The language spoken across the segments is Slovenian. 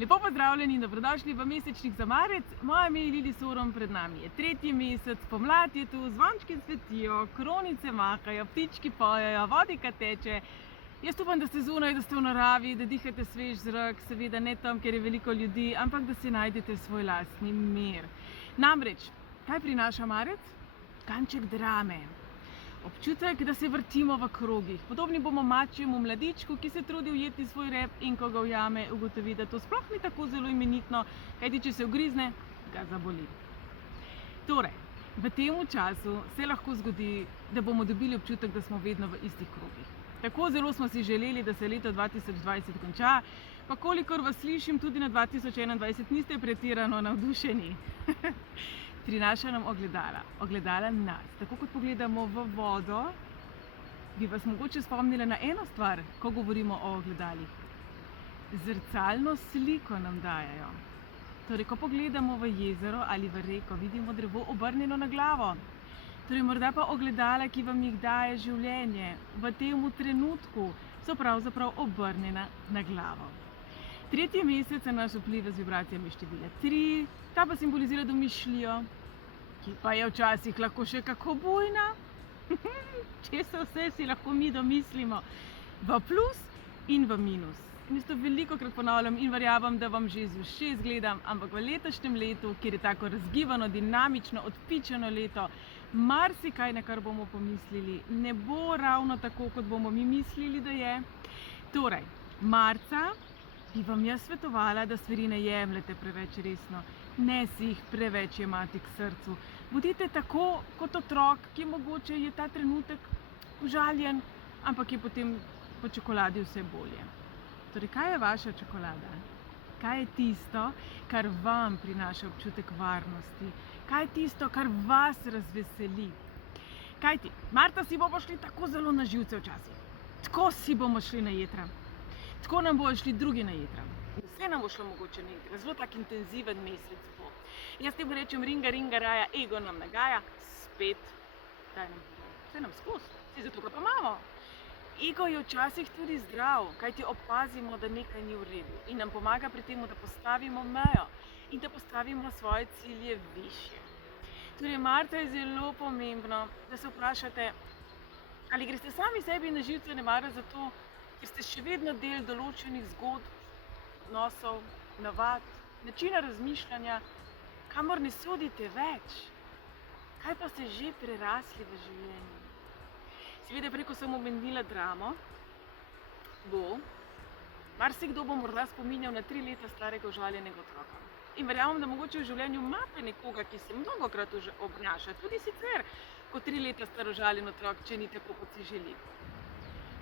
Lepo pozdravljeni in dobrodošli v mesečnik za marec. Moje ime je Lili Sorom, pred nami je 3. mesec, pomlad je tu, zvončki cvetijo, kronice mahajo, ptički pojejo, vodika teče. Jaz upam, da ste zunaj, da ste v naravi, da dihate svež zrak, seveda ne tam, kjer je veliko ljudi, ampak da si najdete svoj lastni mir. Namreč, kaj prinaša marec? Kanček drame. Občutek, da se vrtimo v krogih. Podobni bomo mačjemu mladičku, ki se trudi ujeti svoj rep in ko ga ujame, ugotovi, da to sploh ni tako zelo imenitno, kajti če se ugrizne, ga zaboli. Torej, v tem času se lahko zgodi, da bomo dobili občutek, da smo vedno v istih krogih. Tako zelo smo si želeli, da se leto 2020 konča, pa kolikor vas slišim, tudi na 2021 niste pretirano navdušeni. Prinaša nam ogledala nas. Tako kot pogledamo v vodo, bi vas mogoče spomnila na eno stvar, ko govorimo o ogledalih. Zrcalno sliko nam dajajo. Torej, ko pogledamo v jezero ali v reko, vidimo drevo obrnjeno na glavo. Torej, morda pa ogledala, ki vam jih daje življenje v tem trenutku, so pravzaprav obrnjena na glavo. 3. mesec se nas vpliva z vibracijami števila 3, ta pa simbolizira domišljijo, ki pa je včasih lahko še kako bujna. Česa vse si lahko mi domislimo, v plus in v minus. In jaz to velikokrat ponavljam in verjamem, da vam že iz ušes gledam, ampak v letošnjem letu, kjer je tako razgibano, dinamično, odpičeno leto, marsikaj, na kar bomo pomislili, ne bo ravno tako, kot bomo mi mislili, da je. Torej, marca bi vam jaz svetovala, da stvari ne jemljete preveč resno, ne si jih preveč jemati k srcu. Bodite tako kot otrok, ki mogoče je ta trenutek užaljen, ampak je potem po čokoladi vse bolje. Torej, kaj je vaša čokolada? Kaj je tisto, kar vam prinaša občutek varnosti? Kaj je tisto, kar vas razveseli? Kajti, marca si bomo šli tako zelo na živce včasih. Tako si bomo šli na jetra. Tako nam bojo šli drugi na jetra. Vse nam bo šlo mogoče na jetra. Zelo tak intenziven mesec bo. Jaz temu rečem ringa, ringa, raja, ego nam nagaja. Spet, daj nam povedati. Vse nam skozi. Vse zato ga pa imamo. Ego je včasih tudi zdrav, kajti opazimo, da nekaj ni v redu. In nam pomaga pri tem, da postavimo mejo in da postavimo svoje cilje višje. Torej, marca je zelo pomembno, da se vprašate, ali greste sami sebi na živce nemara zato, ker ste še vedno del določenih zgodb, odnosov, navad, načina razmišljanja, kamor ne sodite več. Kaj pa ste že prerasli v življenju? Seveda, preko sem omenila dramo, marsikdo bo morda spominjal na 3 leta starega užaljenega otroka. In verjamem, da mogoče v življenju imate nekoga, ki se mnogokrat obnaša, tudi sicer kot 3 leta star užaljen otrok, če ni tako, kot si želi.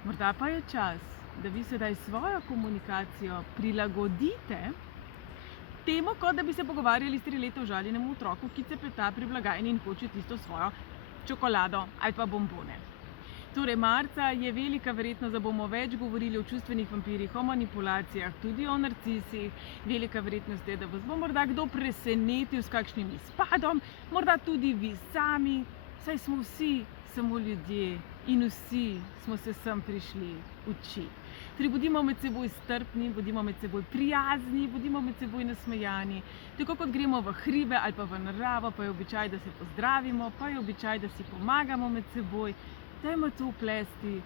Morda pa je čas, da vi sedaj svojo komunikacijo prilagodite temu, kot da bi se pogovarjali s 3 leta užaljenemu otroku, ki cepeta pri blagajni in hoče tisto svojo čokolado ali pa bombone. Torej, marca je velika verjetnost, da bomo več govorili o čustvenih vampirjih, o manipulacijah, tudi o narcisih. Velika verjetnost je, da vas bo morda kdo presenetil s kakšnim izpadom, morda tudi vi sami, saj smo vsi samo ljudje in vsi smo se sem prišli učiti. Torej, bodimo med seboj strpni, bodimo med seboj prijazni, bodimo med seboj nasmejani. Tako kot gremo v hribe ali pa v naravo, pa je običaj, da se pozdravimo, pa je običaj, da si pomagamo med seboj. Dajmo to vplesti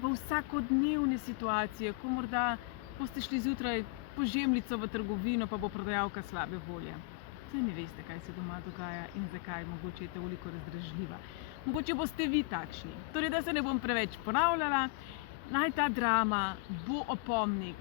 v vsakodnevne situacije, ko morda boste šli zjutraj po žemljico v trgovino, pa bo prodajalka slabe volje. Saj ne veste, kaj se doma dogaja in zakaj, mogoče je toliko razdražljiva. Mogoče boste vi takšni. Torej, da se ne bom preveč ponavljala, naj ta drama bo opomnik,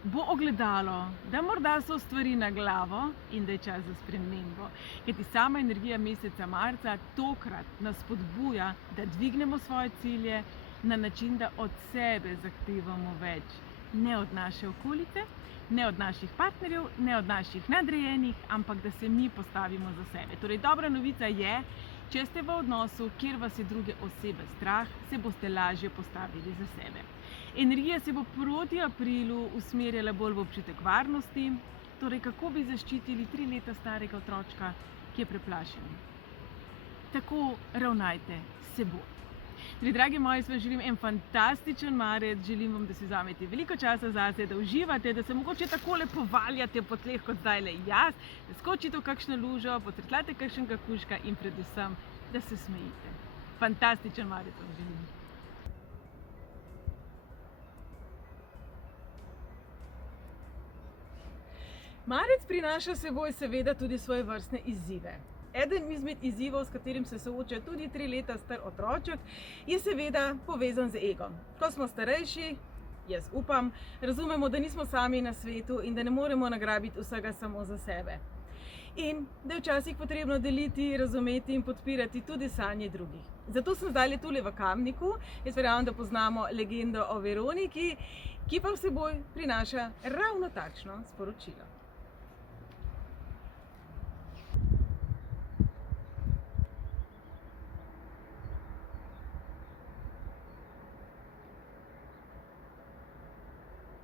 bo ogledalo, da morda so stvari na glavo in da je čas za spremembo. Kajti sama energija meseca marca tokrat nas spodbuja, da dvignemo svoje cilje na način, da od sebe zahtevamo več. Ne od naše okolice, ne od naših partnerjev, ne od naših nadrejenih, ampak da se mi postavimo za sebe. Torej, dobra novica je, če ste v odnosu, kjer vas je druge osebe strah, se boste lažje postavili za sebe. Energija se bo proti aprilu usmerjala bolj v občutek varnosti, torej kako bi zaščitili 3 leta starega otročka, ki je preplašen. Tako ravnajte s seboj. Torej, dragi moji, vam želim en fantastičen marec, želim vam, da si vzamete veliko časa zase, da uživate, da se mogoče takole povaljate po tleh kot zdajle jaz, da skočite v kakšno lužo, potretlate kakšnega kužka in predvsem, da se smejite. Fantastičen marec vam želim. Marec prinaša s seboj seveda tudi svoje vrstne izzive. Eden izmed izzivov, s katerim se sooča tudi 3 leta star otroček, je seveda povezan z egom. Ko smo starejši, jaz upam, razumemo, da nismo sami na svetu in da ne moremo nagrabiti vsega samo za sebe. In da je včasih potrebno deliti, razumeti in podpirati tudi sanje drugih. Zato sem zdaj tule v Kamniku. Jaz verjamem, da poznamo legendo o Veroniki, ki pa v seboj prinaša ravno takšno sporočilo.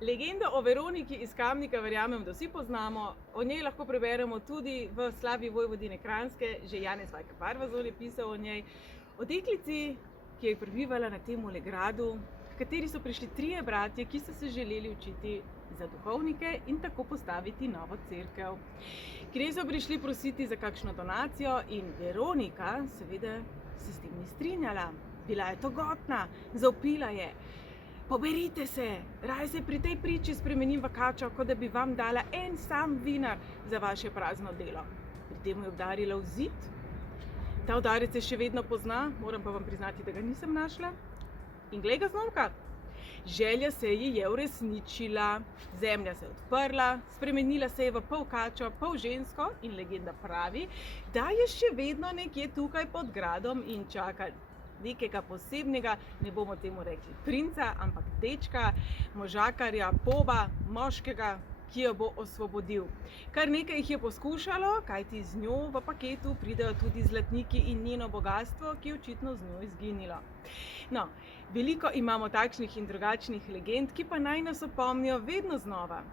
Legendo o Veroniki iz Kamnika verjamem, da vsi poznamo. O njej lahko preberemo tudi v Slavi Vojvodine Kranjske, že Janez Vajkard-Varvazon je pisal o njej. O deklici, ki je prebivala na tem gradu, v kateri so prišli 3 bratje, ki so se želeli učiti za duhovnike in tako postaviti novo cerkev. Kjer so prišli prositi za kakšno donacijo in Veronika seveda se s tem ni strinjala. Bila je togotna, zavpila je: "Poberite se, raje se pri tej priči spremenim v kačo, kot da bi vam dala en sam vinar za vaše prazno delo." Pri tem je udarila v zid. Ta udarec se še vedno pozna, moram pa vam priznati, da ga nisem našla. In glej ga zlomka, želja se ji je uresničila. Zemlja se je odprla, spremenila se je v pol kačo, pol žensko in legenda pravi, da je še vedno nekje tukaj pod gradom in čaka nekega posebnega, ne bomo temu rekli princa, ampak dečka, možakarja, poba, moškega, ki jo bo osvobodil. Kar nekaj jih je poskušalo, kajti z njo v paketu pridejo tudi zlatniki in njeno bogastvo, ki je očitno z njo izginilo. No, veliko imamo takšnih in drugačnih legend, ki pa naj nas opomnijo vedno znova,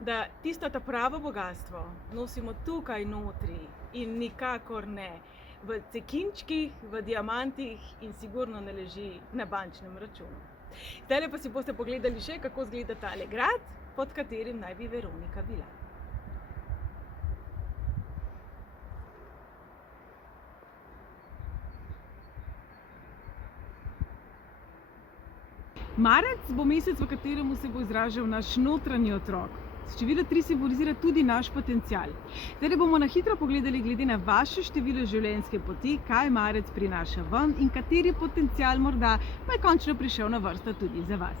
da tisto ta pravo bogastvo nosimo tukaj notri in nikakor ne v cekinčkih, v diamantih in sigurno ne leži na bančnem računu. Zdaj pa si boste pogledali še, kako izgleda tale grad, pod katerim naj bi Veronika bila. Marec bo mesec, v katerem se bo izražal naš notranji otrok. Število 3 simbolizira tudi naš potencial. Zdaj bomo na hitro pogledali glede na vaše število življenjske poti, kaj marec prinaša vam in kateri potencial morda pa je končno prišel na vrsto tudi za vas.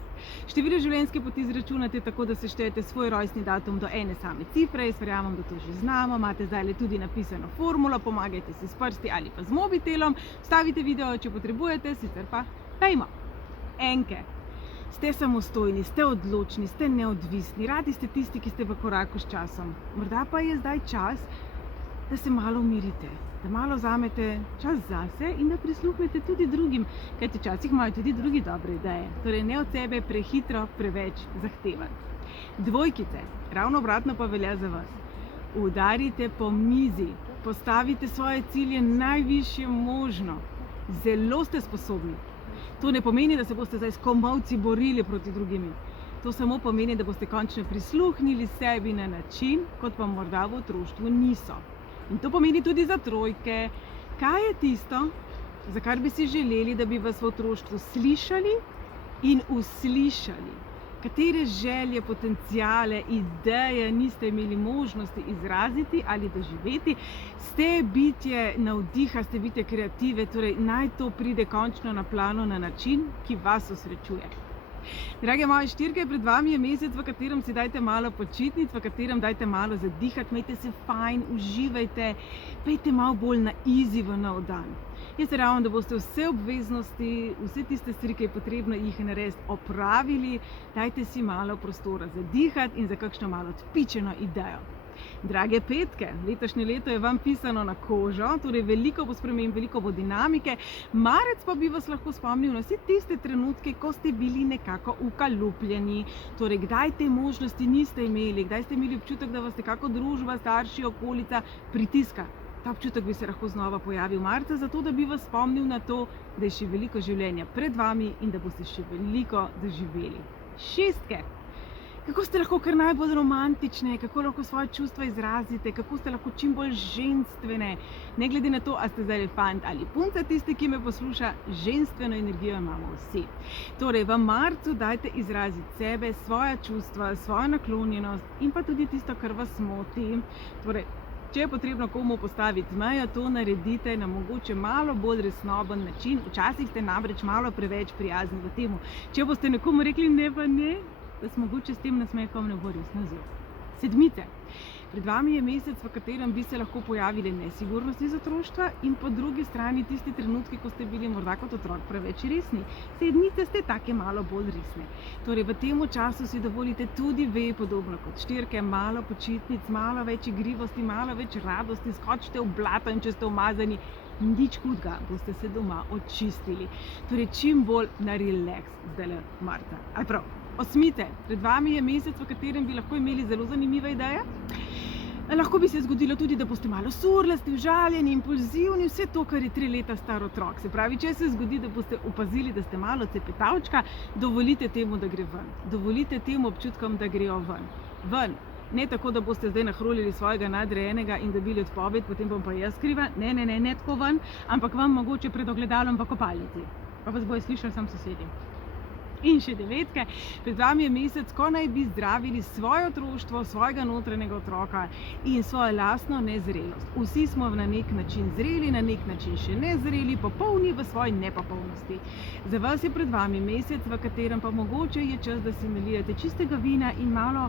Število življenjske poti izračunate tako, da seštejete svoj rojstni datum do ene same cifre. Jaz verjamem, da to že znamo. Imate zdaj tudi napisano formulo, pomagajte si s prsti ali pa z mobitelom. Vstavite video, če potrebujete, sicer pa pejmo. Enke. Ste samostojni, ste odločni, ste neodvisni, radi ste tisti, ki ste v koraku s časom. Morda pa je zdaj čas, da se malo umirite, da malo vzamete čas zase in da prisluhnete tudi drugim, kajti včasih imajo tudi drugi dobre ideje. Torej ne od sebe prehitro, preveč zahtevati. Dvojkice, ravno obratno pa velja za vas. Udarite po mizi, postavite svoje cilje najvišje možno. Zelo ste sposobni. To ne pomeni, da se boste zdaj s komolci borili proti drugimi. To samo pomeni, da boste končno prisluhnili sebi na način, kot pa morda v otroštvu niso. In to pomeni tudi za trojke. Kaj je tisto, za kar bi si želeli, da bi vas v otroštvu slišali in uslišali? Katere želje, potenciale, ideje niste imeli možnosti izraziti ali doživeti? Ste bitje navdiha, ste bitje kreative, torej naj to pride končno na plano na način, ki vas osrečuje. Drage moje štirke, pred vami je mesec, v katerem si dajte malo počitnic, v katerem dajte malo zadihati, imejte se fajn, uživajte, pejte malo bolj na easy v nov dan. Jaz verjamem, da boste vse obveznosti, vse tiste stvari, ki je potrebno jih narediti, opravili, dajte si malo prostora za dihati in za kakšno malo odpičeno idejo. Drage petke, letošnje leto je vam pisano na kožo, torej veliko bo sprememb, veliko bo dinamike. Marec pa bi vas lahko spomnil na vse tiste trenutke, ko ste bili nekako ukalupljeni. Torej, kdaj te možnosti niste imeli, kdaj ste imeli občutek, da vas nekako družba, starši, okolica pritiska. Ta občutek bi se lahko znova pojavil marca, zato da bi vas spomnil na to, da je še veliko življenja pred vami in da boste še veliko doživeli. Šestke. Kako ste lahko kar najbolj romantične, kako lahko svoje čustva izrazite, kako ste lahko čim bolj ženstvene, ne glede na to, a ste zdaj fant ali punca, tisti, ki me posluša, ženstveno energijo imamo vsi. Torej, v marcu dajte izraziti sebe, svoja čustva, svojo naklonjenost in pa tudi tisto, kar vas moti. Torej, če je potrebno komu postaviti mejo, to naredite na mogoče malo bolj resnoben način. Včasih ste namreč malo preveč prijazni v temu. Če boste nekomu rekli ne pa ne, vas mogoče s tem nasmehom ne bo resno vzel. Sedmice. Pred vami je mesec, v katerem bi se lahko pojavile nesigurnosti iz otroštva in po drugi strani tisti trenutki, ko ste bili morda kot otrok preveč resni. Sedmice ste take malo bolj resne. Torej, v tem času si dovolite tudi vi, podobno kot štirke, malo počitnic, malo več igrivosti, malo več radosti, skočite v blato in če ste umazani, nič hudega, boste se doma očistili. Torej, čim bolj na relax zdajle marca. Aj prav. Osmice. Pred vami je mesec, v katerem bi lahko imeli zelo zanimive ideje. Lahko bi se zgodilo tudi, da boste malo surlasti, užaljeni, impulzivni, vse to, kar je 3 leta star otrok. Se pravi, če se zgodi, da boste opazili, da ste malo cepetavčka, dovolite temu, da gre ven. Dovolite temu občutkom, da grejo ven. Ven. Ne tako, da boste zdaj nahrulili svojega nadrejenega in dobili odpoved, potem bom pa jaz kriva. Ne tako ven, ampak vam mogoče pred ogledalom v kopalnici. Pa vas bojo slišali sam sosedi. In še devetke, pred vami je mesec, ko naj bi zdravili svoje otroštvo, svojega notranjega otroka in svojo lastno nezrelost. Vsi smo na nek način zreli, na nek način še nezreli, popolni v svoji nepopolnosti. Za vas je pred vami mesec, v katerem pa mogoče je čas, da si nalijete čistega vina in malo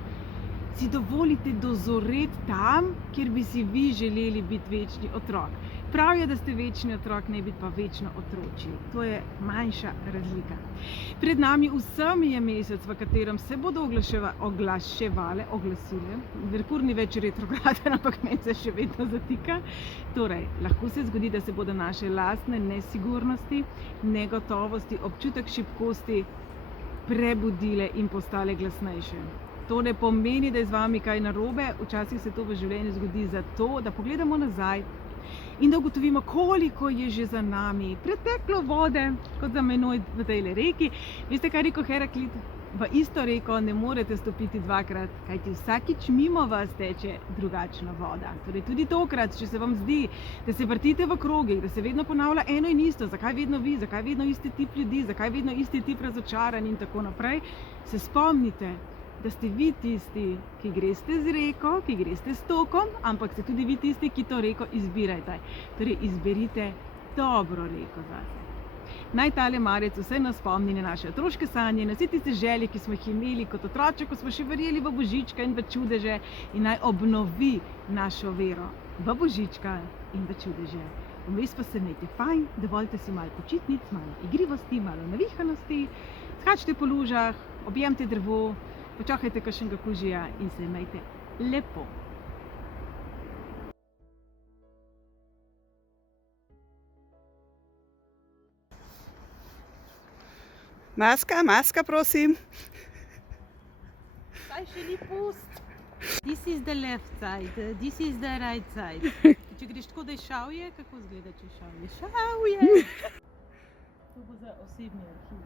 si dovolite dozoreti tam, kjer bi si vi želeli biti večni otrok. Prav je, da ste večni otrok, ne biti pa večno otročji. To je manjša razlika. Pred nami vsem je mesec, v katerem se bodo oglasile. Merkur ni več retrograden, ampak meni se še vedno zatika. Torej, lahko se zgodi, da se bodo naše lastne nesigurnosti, negotovosti, občutek šibkosti prebudile in postale glasnejše. To ne pomeni, da je z vami kaj narobe, včasih se to v življenju zgodi zato, da pogledamo nazaj in da ugotovimo, koliko je že za nami preteklo vode, kot za menoj v tej reki. Veste, kaj je rekel Heraklit? V isto reko ne morete stopiti dvakrat, kajti vsakič mimo vas teče drugačna voda. Torej tudi tokrat, če se vam zdi, da se vrtite v krogih, da se vedno ponavlja eno in isto, zakaj vedno vi, zakaj vedno isti tip ljudi, zakaj vedno isti tip razočaran in tako naprej, se spomnite, da ste vi tisti, ki greste z reko, ki greste s tokom, ampak ste tudi vi tisti, ki to reko izbirate. Torej, izberite dobro reko zase. Naj tale marec vse nas spomni na naše otroške sanje, na vse tiste želje, ki smo jih imeli kot otroče, ko smo še verjeli v Božička in v čudeže, in naj obnovi našo vero v Božička in v čudeže. Vmes pa se imejte fajn, dovolite si malo počitnic, malo igrivosti, malo navihanosti, skačite po lužah, objemite drevo, počakajte kakšnega kužija in se imejte lepo. Maska, prosim. Saj še ni pust. This is the left side, this is the right side. Če greš tako, da je šavje, kako izgleda, če šavje? Šavje! To bo za osebni arhiv.